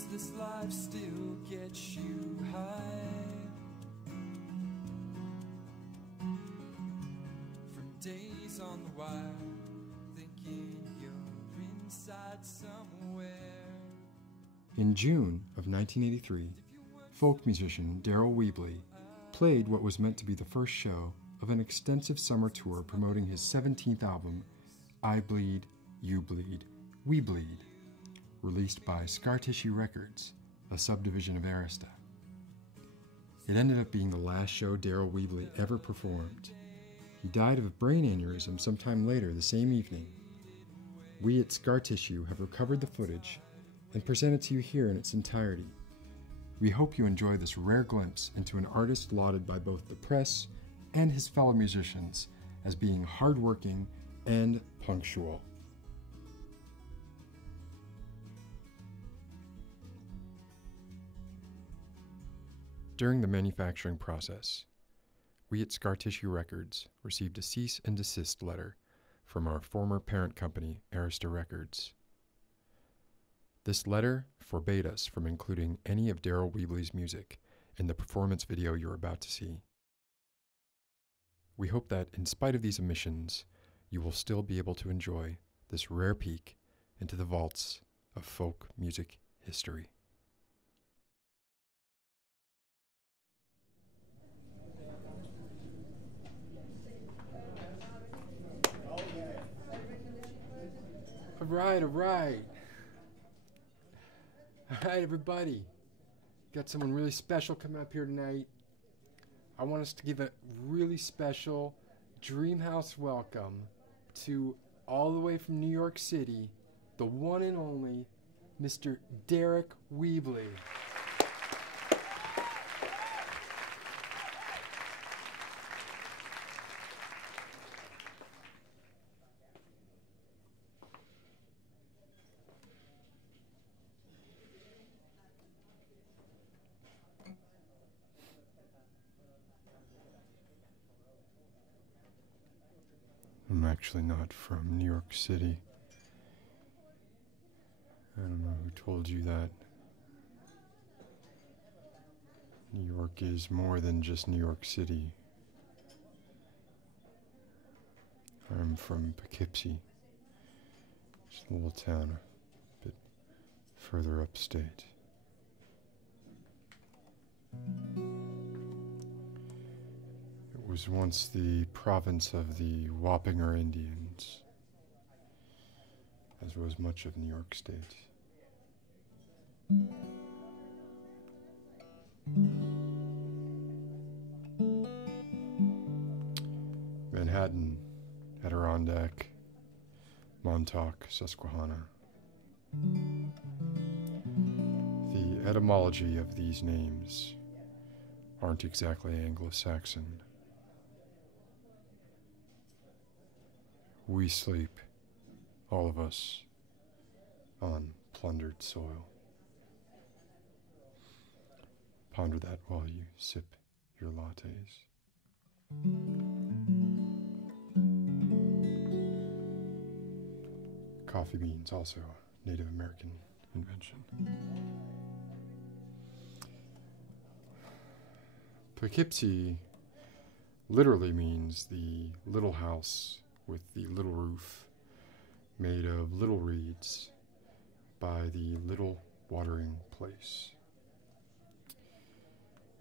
Does this life still get you high? From days on the wire, thinking you're inside somewhere. In June of 1983, folk musician Daryl Weebley played what was meant to be the first show of an extensive summer tour promoting his 17th album, I Bleed, You Bleed, We Bleed, released by Scar Tissue Records, a subdivision of Arista. It ended up being the last show Daryl Weebley ever performed. He died of a brain aneurysm sometime later the same evening. We at Scar Tissue have recovered the footage and present it to you here in its entirety. We hope you enjoy this rare glimpse into an artist lauded by both the press and his fellow musicians as being hardworking and punctual. During the manufacturing process, we at Scar Tissue Records received a cease and desist letter from our former parent company, Arista Records. This letter forbade us from including any of Daryl Weebley's music in the performance video you're about to see. We hope that, in spite of these omissions, you will still be able to enjoy this rare peek into the vaults of folk music history. All right, everybody. Got someone really special coming up here tonight. I want us to give a really special Dreamhouse welcome to, all the way from New York City, the one and only Mr. Daryl Weebley. I'm actually not from New York City. I don't know who told you that. New York is more than just New York City. I'm from Poughkeepsie, just a little town a bit further upstate. It was once the province of the Wappinger Indians, as was much of New York State. Manhattan, Adirondack, Montauk, Susquehanna. The etymology of these names aren't exactly Anglo-Saxon. We sleep, all of us, on plundered soil. Ponder that while you sip your lattes. Coffee beans, also a Native American invention. Poughkeepsie literally means the little house with the little roof made of little reeds by the little watering place.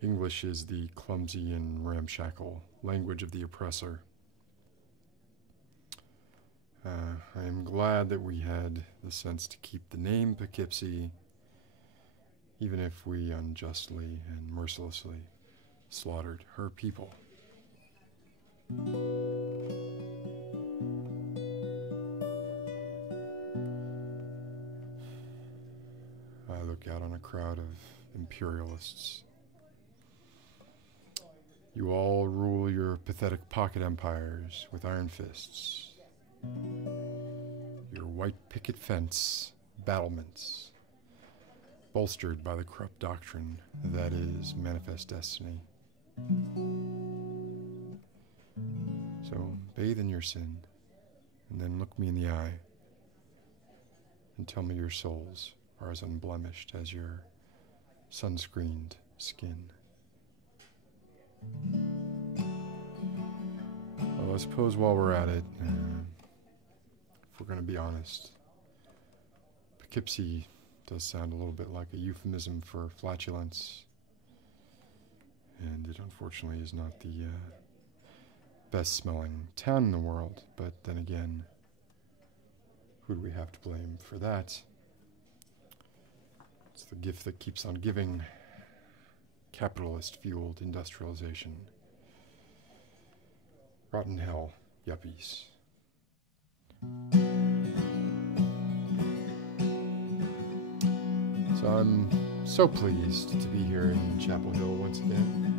English is the clumsy and ramshackle language of the oppressor. I am glad that we had the sense to keep the name Poughkeepsie, even if we unjustly and mercilessly slaughtered her people. I look out on a crowd of imperialists. You all rule your pathetic pocket empires with iron fists. Your white picket fence battlements, bolstered by the corrupt doctrine that is manifest destiny. So bathe in your sin, and then look me in the eye and tell me your souls are as unblemished as your sunscreened skin. Well, I suppose while we're at it, if we're going to be honest, Poughkeepsie does sound a little bit like a euphemism for flatulence, and it unfortunately is not the best smelling town in the world, but then again, who do we have to blame for that? It's the gift that keeps on giving. Capitalist-fueled industrialization. Rotten hell, yuppies. So I'm so pleased to be here in Chapel Hill once again.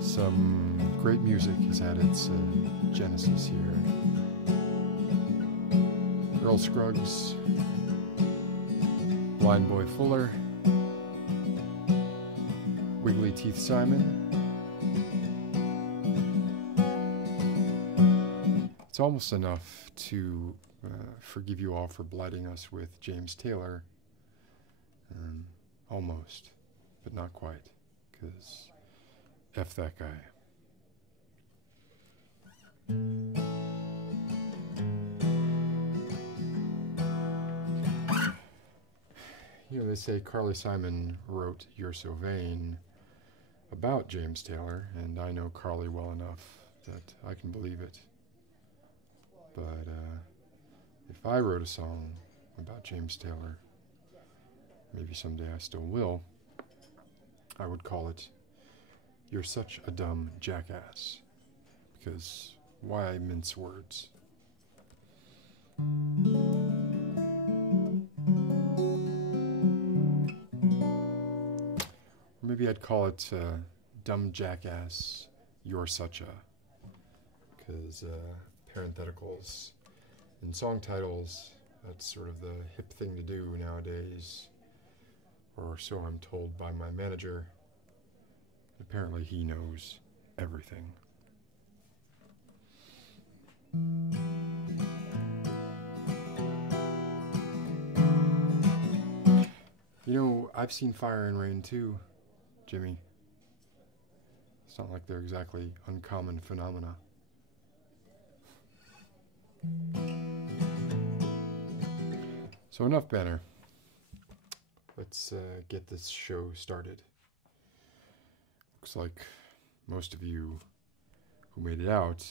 Some great music has had its genesis here. Earl Scruggs, Blind Boy Fuller, Wiggly Teeth Simon. It's almost enough to forgive you all for blighting us with James Taylor. Almost, but not quite, because F that guy. You know, they say Carly Simon wrote You're So Vain about James Taylor, and I know Carly well enough that I can believe it. But if I wrote a song about James Taylor, maybe someday I still will, I would call it You're Such a Dumb Jackass. Because why mince words? Or maybe I'd call it Dumb Jackass, You're Such a. Because parentheticals in song titles, that's sort of the hip thing to do nowadays. Or so I'm told by my manager. Apparently he knows everything. You know, I've seen Fire and Rain too, Jimmy. It's not like they're exactly uncommon phenomena. So enough banner. Let's get this show started. Looks like most of you who made it out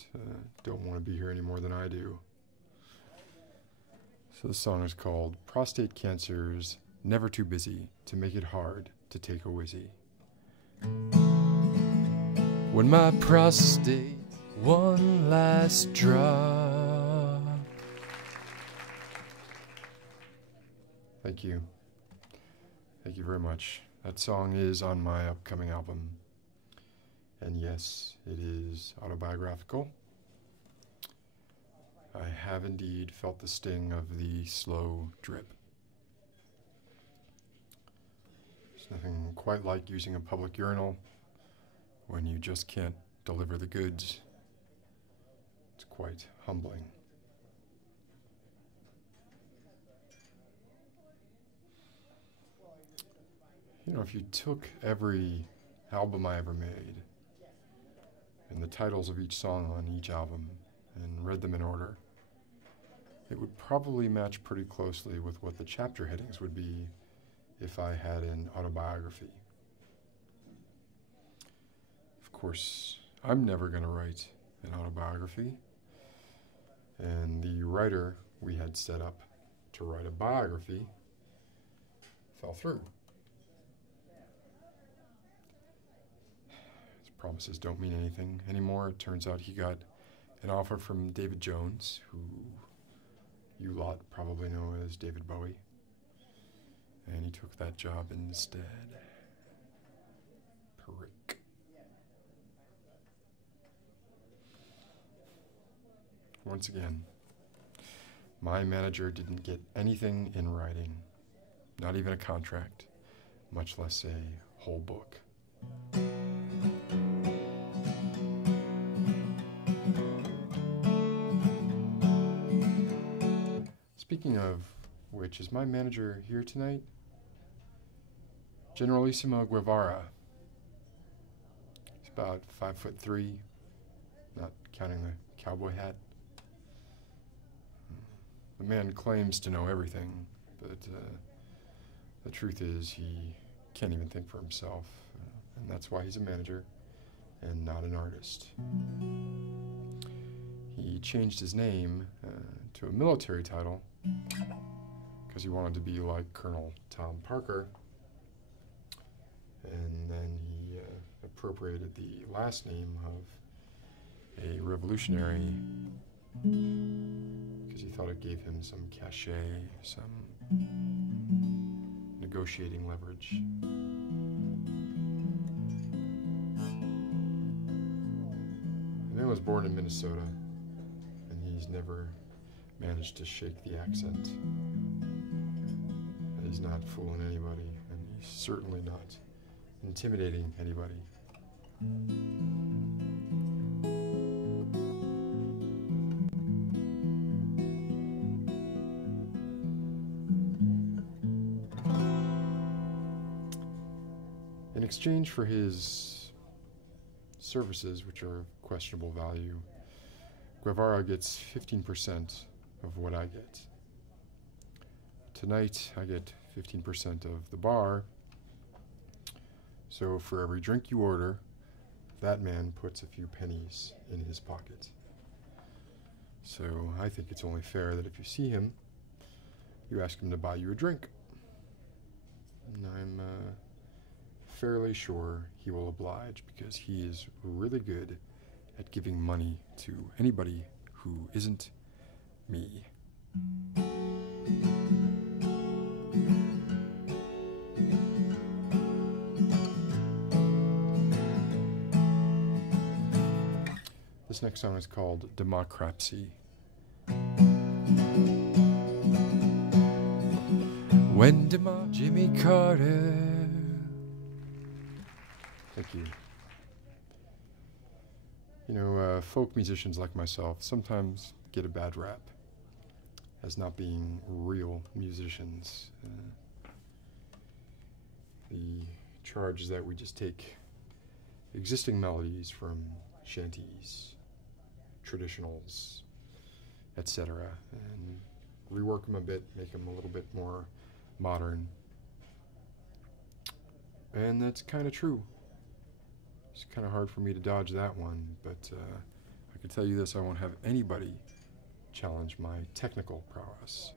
don't want to be here any more than I do. So this song is called Prostate Cancer's Never Too Busy to Make It Hard to Take a Whizzy. When my prostate one last drop. Thank you. Thank you very much. That song is on my upcoming album. And yes, it is autobiographical. I have indeed felt the sting of the slow drip. There's nothing quite like using a public urinal when you just can't deliver the goods. It's quite humbling. You know, if you took every album I ever made and the titles of each song on each album and read them in order, it would probably match pretty closely with what the chapter headings would be if I had an autobiography. Of course, I'm never going to write an autobiography, and the writer we had set up to write a biography fell through. His promises don't mean anything anymore. It turns out he got an offer from David Jones, who you lot probably know as David Bowie, and he took that job instead. Prick. Once again, my manager didn't get anything in writing, not even a contract, much less a whole book. Speaking of which is my manager here tonight, Generalissimo Guevara. He's about 5'3", not counting the cowboy hat. The man claims to know everything, but the truth is he can't even think for himself, and that's why he's a manager and not an artist. He changed his name to a military title because he wanted to be like Colonel Tom Parker, and then he appropriated the last name of a revolutionary because he thought it gave him some cachet, some negotiating leverage. The man was born in Minnesota, and he's never managed to shake the accent. He's not fooling anybody, and he's certainly not intimidating anybody. In exchange for his services, which are of questionable value, Guevara gets 15% of what I get. Tonight, I get 15% of the bar, so for every drink you order, that man puts a few pennies in his pocket. So I think it's only fair that if you see him, you ask him to buy you a drink. And I'm fairly sure he will oblige because he is really good at giving money to anybody who isn't me. This next song is called Democracy. When Jimmy Carter. Thank you. You know, folk musicians like myself sometimes get a bad rap as not being real musicians. The charge is that we just take existing melodies from shanties, traditionals, etc., and rework them a bit, make them a little bit more modern. And that's kind of true. It's kind of hard for me to dodge that one, but I can tell you this, I won't have anybody challenge my technical prowess.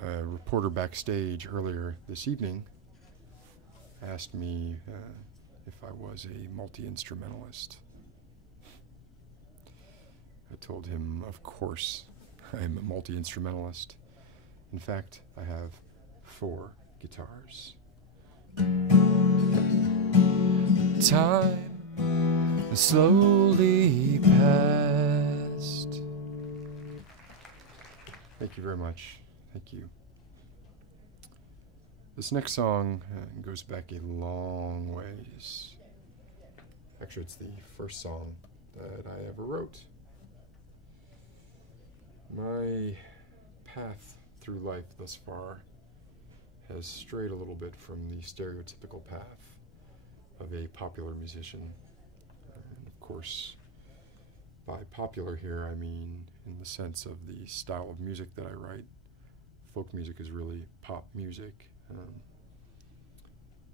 A reporter backstage earlier this evening asked me if I was a multi-instrumentalist. I told him, of course, I'm a multi-instrumentalist. In fact, I have 4 guitars. Time slowly passed. Thank you very much. Thank you. This next song goes back a long ways. Actually, it's the first song that I ever wrote. My path through life thus far has strayed a little bit from the stereotypical path of a popular musician. And of course, by popular here, I mean in the sense of the style of music that I write. Folk music is really pop music.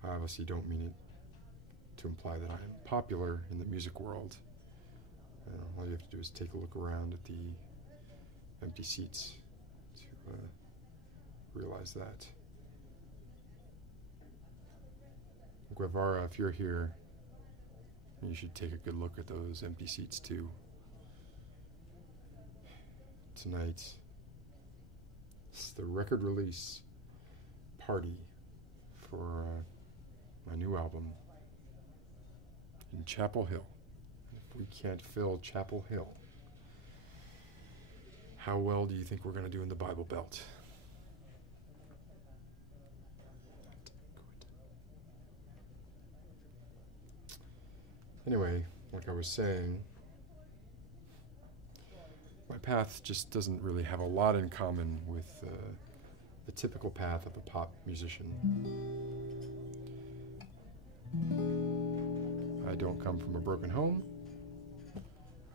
I obviously don't mean it to imply that I am popular in the music world. All you have to do is take a look around at the empty seats to realize that. Guevara, if you're here, you should take a good look at those empty seats too. Tonight, it's the record release party for my new album in Chapel Hill. If we can't fill Chapel Hill, how well do you think we're going to do in the Bible Belt? Anyway, like I was saying, my path just doesn't really have a lot in common with the typical path of a pop musician. I don't come from a broken home.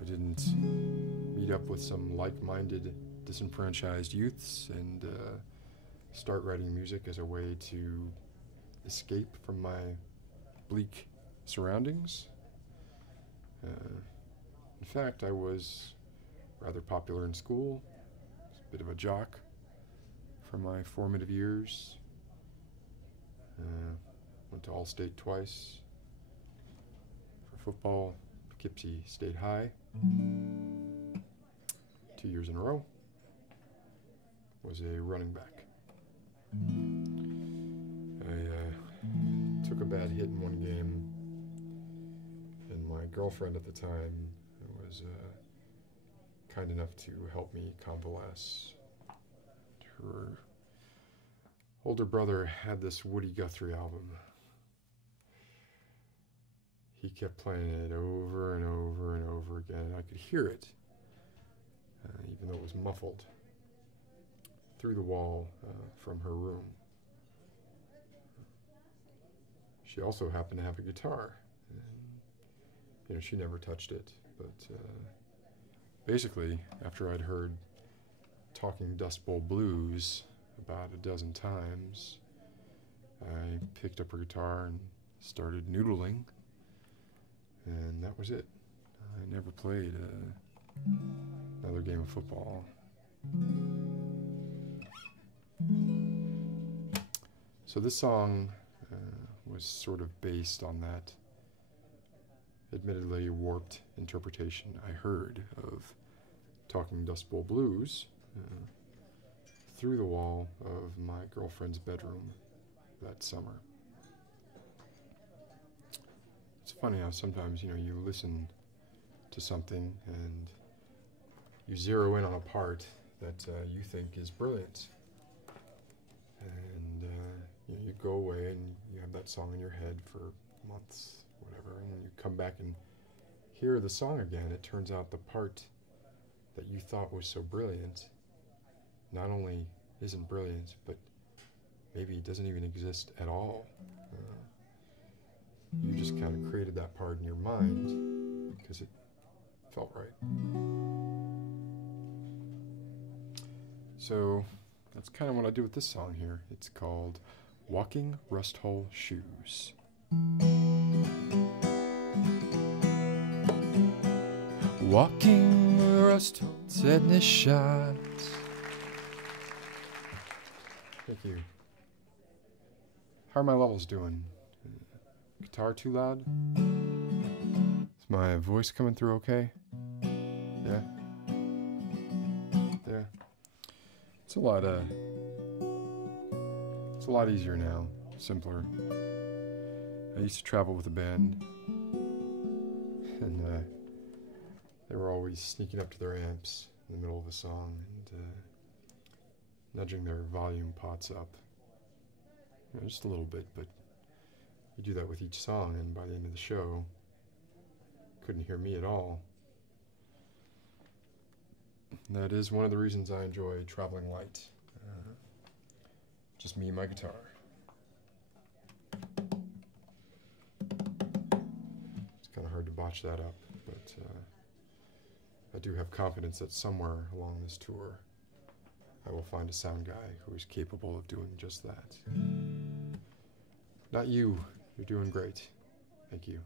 I didn't meet up with some like-minded, disenfranchised youths and start writing music as a way to escape from my bleak surroundings. In fact, I was rather popular in school. I was a bit of a jock for my formative years. Went to All-State twice for football. Poughkeepsie State High 2 years in a row. Was a running back. I took a bad hit in one game, and my girlfriend at the time was kind enough to help me convalesce. Her older brother had this Woody Guthrie album. He kept playing it over and over and over again, and I could hear it, even though it was muffled, through the wall from her room. She also happened to have a guitar, and she never touched it, but basically, after I'd heard Talking Dust Bowl Blues about a dozen times, I picked up her guitar and started noodling, and that was it. I never played another game of football. So this song was sort of based on that admittedly warped interpretation I heard of Talking Dust Bowl Blues through the wall of my girlfriend's bedroom that summer. It's funny how sometimes, you listen to something and you zero in on a part that you think is brilliant. And you go away and you have that song in your head for months, whatever, and when you come back and hear the song again, it turns out the part that you thought was so brilliant not only isn't brilliant, but maybe doesn't even exist at all. You just kind of created that part in your mind because it felt right. So that's kind of what I do with this song here. It's called Walking Rust Hole Shoes. Walking rust hole tennis shots. Thank you. How are my levels doing? Guitar too loud? Is my voice coming through okay? Yeah? Yeah. It's a lot easier now, simpler. I used to travel with a band, and they were always sneaking up to their amps in the middle of a song and nudging their volume pots up. Just a little bit, but you do that with each song, and by the end of the show, couldn't hear me at all. And that is one of the reasons I enjoy traveling light. Just me and my guitar. It's kind of hard to botch that up, but I do have confidence that somewhere along this tour, I will find a sound guy who is capable of doing just that. Not you. You're doing great. Thank you.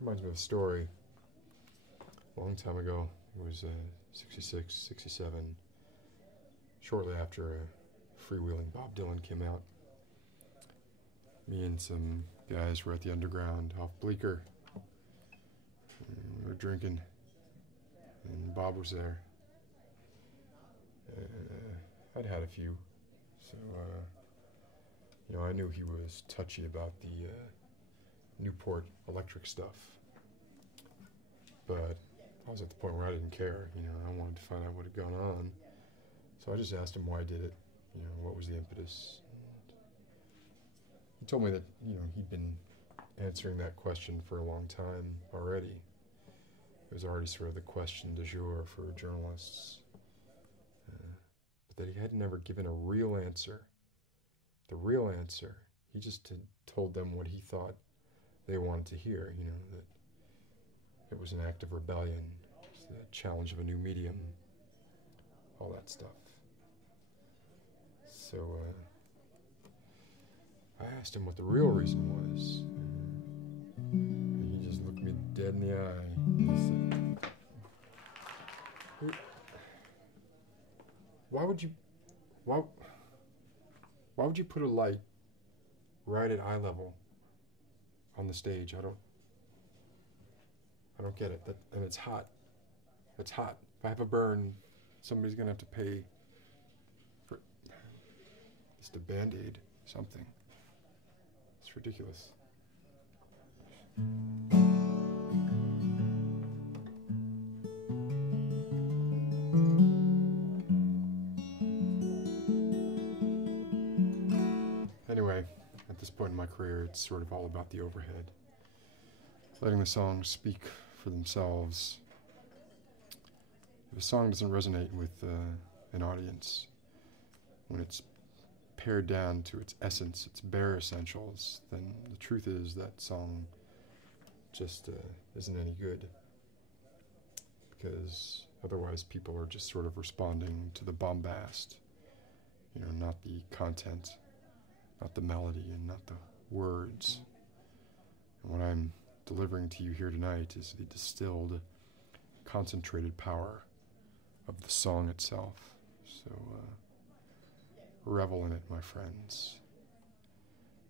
Reminds me of a story. A long time ago, it was 66, 67, shortly after Freewheeling Bob Dylan came out. Me and some guys were at the Underground off Bleecker. We were drinking, and Bob was there. I'd had a few, so I knew he was touchy about the Newport electric stuff. But I was at the point where I didn't care, I wanted to find out what had gone on. So I just asked him why I did it, what was the impetus. And he told me that, he'd been answering that question for a long time already. It was already sort of the question du jour for journalists. But that he had never given a real answer. The real answer. He just had told them what he thought they wanted to hear, that it was an act of rebellion, the challenge of a new medium, all that stuff. So I asked him what the real reason was. And he just looked me dead in the eye. He said, why would you put a light right at eye level on the stage? I don't get it. And it's hot. It's hot. If I have a burn, somebody's gonna have to pay for just a Band-Aid, something. It's ridiculous. Anyway, at this point in my career, it's sort of all about the overhead. Letting the songs speak for themselves. If a song doesn't resonate with an audience, when it's pared down to its essence, its bare essentials, then the truth is that song just isn't any good. Because otherwise people are just sort of responding to the bombast, not the content, not the melody, and not the words. And what I'm delivering to you here tonight is the distilled, concentrated power of the song itself. So revel in it, my friends.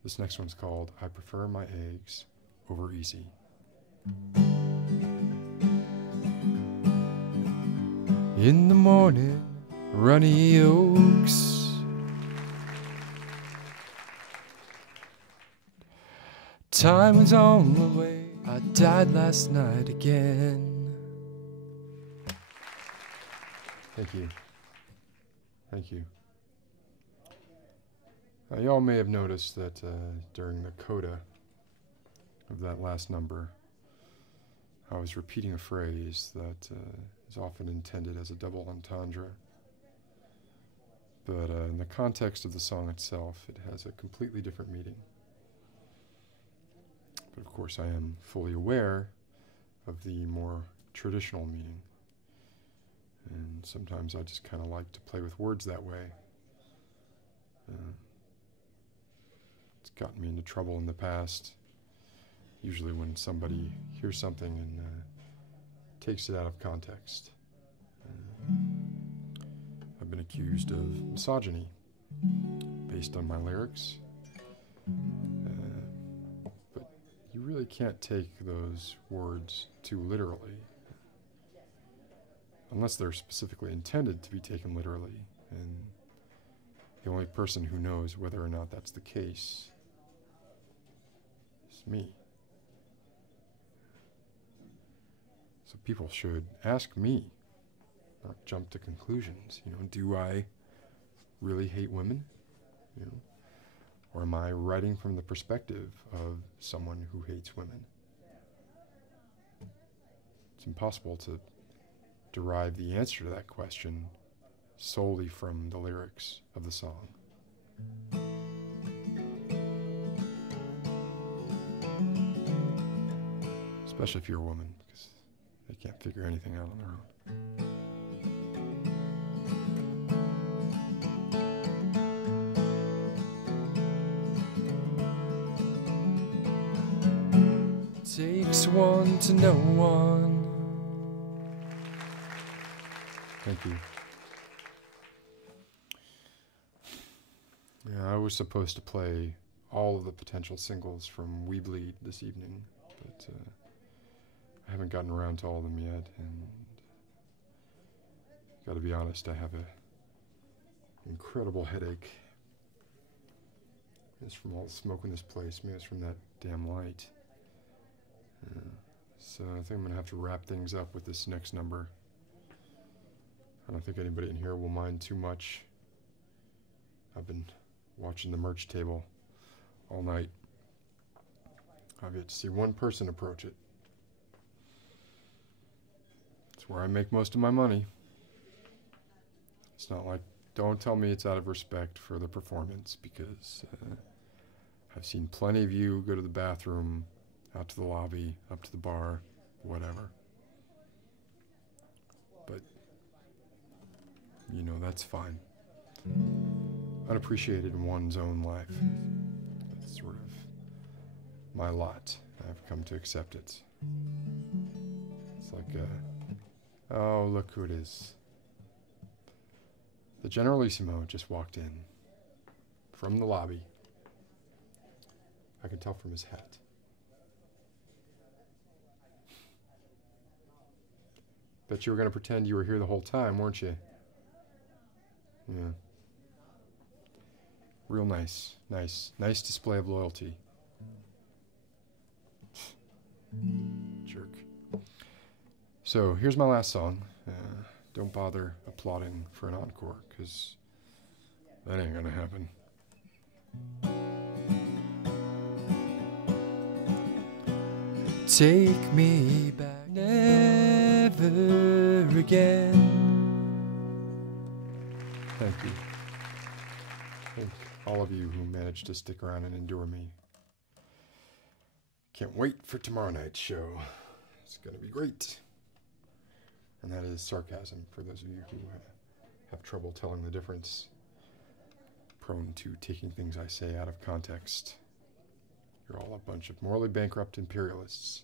This next one's called I Prefer My Eggs Over Easy. In the morning, runny oaks, time was on the way. I died last night again. Thank you. Thank you. Y'all may have noticed that during the coda of that last number, I was repeating a phrase that is often intended as a double entendre. But in the context of the song itself, it has a completely different meaning. But of course, I am fully aware of the more traditional meaning. And sometimes I just kind of like to play with words that way. It's gotten me into trouble in the past, usually when somebody hears something and takes it out of context. I've been accused of misogyny based on my lyrics. But you really can't take those words too literally, unless they're specifically intended to be taken literally, and the only person who knows whether or not that's the case is me. So people should ask me, not jump to conclusions. Do I really hate women? Or am I writing from the perspective of someone who hates women? It's impossible to derive the answer to that question solely from the lyrics of the song. Especially if you're a woman, because they can't figure anything out on their own. Takes one to know one. Thank you. Yeah, I was supposed to play all of the potential singles from Weebley this evening, but I haven't gotten around to all of them yet, and gotta be honest, I have an incredible headache. It's from all the smoke in this place. Maybe it's from that damn light. So I think I'm going to have to wrap things up with this next number. I don't think anybody in here will mind too much. I've been watching the merch table all night. I've yet to see one person approach it. It's where I make most of my money. It's not like, don't tell me it's out of respect for the performance, because I've seen plenty of you go to the bathroom, out to the lobby, up to the bar, whatever. But, you know, that's fine. Unappreciated in one's own life. That's sort of my lot. I've come to accept it. It's like, oh, look who it is. The Generalissimo just walked in from the lobby. I can tell from his hat. Bet you were going to pretend you were here the whole time, weren't you? Yeah. Real nice. Nice display of loyalty. Jerk. So, here's my last song. Don't bother applauding for an encore, because that ain't gonna happen. Take me back, never again. Thank you. Thank all of you who managed to stick around and endure me. Can't wait for tomorrow night's show. It's gonna be great. And that is sarcasm for those of you who have trouble telling the difference. Prone to taking things I say out of context. You're all a bunch of morally bankrupt imperialists.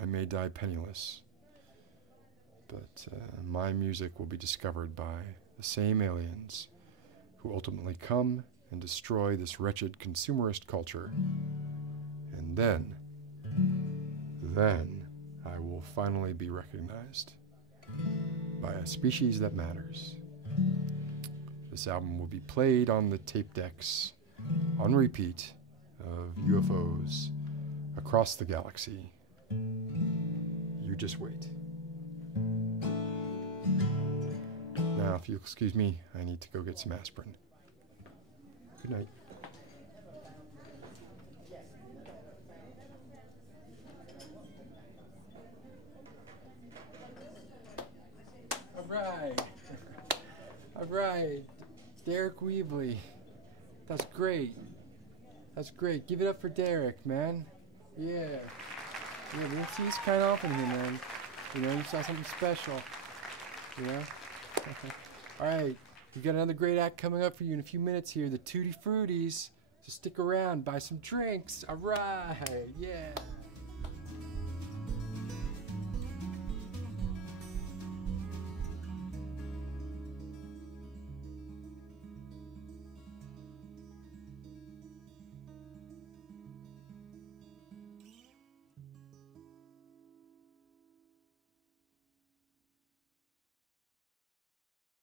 I may die penniless, but my music will be discovered by the same aliens who ultimately come and destroy this wretched consumerist culture. And then I will finally be recognized by a species that matters. This album will be played on the tape decks on repeat of UFOs across the galaxy. You just wait. Now, if you'll excuse me, I need to go get some aspirin. Good night. All right. Daryl Weebley. That's great. That's great. Give it up for Derek, man. Yeah. Yeah, we don't see this kind of often here, man. You know, you saw something special. You know? All right. We got another great act coming up for you in a few minutes here. The Tutti Fruities. So stick around, buy some drinks. All right. Yeah.